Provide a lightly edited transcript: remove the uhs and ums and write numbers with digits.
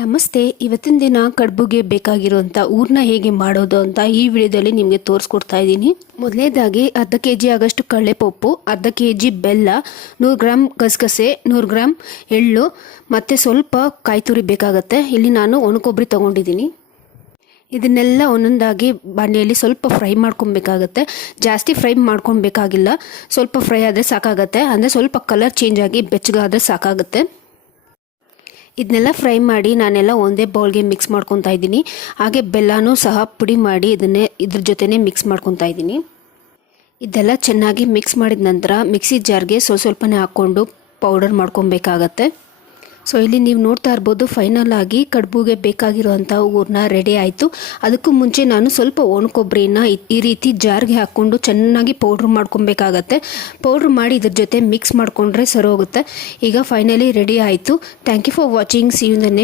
ನಮಸ್ತೆ. ಇವತ್ತಿನ ದಿನ ಕಡುಬುಗೆ ಬೇಕಾಗಿರುವಂಥ ಊರನ್ನ ಹೇಗೆ ಮಾಡೋದು ಅಂತ ಈ ವಿಡಿಯೋದಲ್ಲಿ ನಿಮಗೆ ತೋರಿಸ್ಕೊಡ್ತಾ ಇದ್ದೀನಿ. ಮೊದಲನೇದಾಗಿ ಅರ್ಧ kg ಆಗಷ್ಟು ಕಡಲೆಪಪ್ಪು, ಅರ್ಧ kg ಬೆಲ್ಲ, 100 ಗ್ರಾಮ್ ಗಸಗಸೆ, 100 ಗ್ರಾಮ್ ಎಳ್ಳು ಮತ್ತು ಸ್ವಲ್ಪ ಕಾಯಿ ತುರಿ ಬೇಕಾಗುತ್ತೆ. ಇಲ್ಲಿ ನಾನು ಒಣಕೊಬ್ಬರಿ ತೊಗೊಂಡಿದ್ದೀನಿ. ಇದನ್ನೆಲ್ಲ ಒಂದೊಂದಾಗಿ ಬಾಣಲೆಯಲ್ಲಿ ಸ್ವಲ್ಪ ಫ್ರೈ ಮಾಡ್ಕೊಬೇಕಾಗತ್ತೆ. ಜಾಸ್ತಿ ಫ್ರೈ ಮಾಡ್ಕೊಬೇಕಾಗಿಲ್ಲ, ಸ್ವಲ್ಪ ಫ್ರೈ ಆದರೆ ಸಾಕಾಗತ್ತೆ. ಅಂದರೆ ಸ್ವಲ್ಪ ಕಲರ್ ಚೇಂಜ್ ಆಗಿ ಬೆಚ್ಚಗಾದರೆ ಸಾಕಾಗುತ್ತೆ. ಇದನ್ನೆಲ್ಲ ಫ್ರೈ ಮಾಡಿ ನಾನೆಲ್ಲ ಒಂದೇ ಬೌಲ್ಗೆ ಮಿಕ್ಸ್ ಮಾಡ್ಕೊತಾ ಇದ್ದೀನಿ. ಹಾಗೆ ಬೆಲ್ಲನೂ ಸಹ ಪುಡಿ ಮಾಡಿ ಇದ್ರ ಜೊತೆನೇ ಮಿಕ್ಸ್ ಮಾಡ್ಕೊತಾ ಇದ್ದೀನಿ. ಇದೆಲ್ಲ ಚೆನ್ನಾಗಿ ಮಿಕ್ಸ್ ಮಾಡಿದ ನಂತರ ಮಿಕ್ಸಿ ಜಾರ್ಗೆ ಸ್ವಲ್ಪನೇ ಹಾಕ್ಕೊಂಡು ಪೌಡರ್ ಮಾಡ್ಕೊಬೇಕಾಗತ್ತೆ. ಸೊ ಇಲ್ಲಿ ನೀವು ನೋಡ್ತಾ ಇರ್ಬೋದು, ಫೈನಲ್ ಆಗಿ ಕಡುಬುಗೆ ಬೇಕಾಗಿರುವಂಥ ಊರನ್ನ ರೆಡಿ ಆಯಿತು. ಅದಕ್ಕೂ ಮುಂಚೆ ನಾನು ಸ್ವಲ್ಪ ಒಣಕೊಬ್ಬರಿನ ಈ ರೀತಿ ಜಾರ್ಗೆ ಹಾಕ್ಕೊಂಡು ಚೆನ್ನಾಗಿ ಪೌಡ್ರ್ ಮಾಡ್ಕೊಬೇಕಾಗತ್ತೆ. ಪೌಡ್ರ್ ಮಾಡಿ ಇದ್ರ ಜೊತೆ ಮಿಕ್ಸ್ ಮಾಡಿಕೊಂಡ್ರೆ ಸರಿ ಹೋಗುತ್ತೆ. ಈಗ ಫೈನಲಿ ರೆಡಿ ಆಯಿತು. Thank you for watching. See you in the next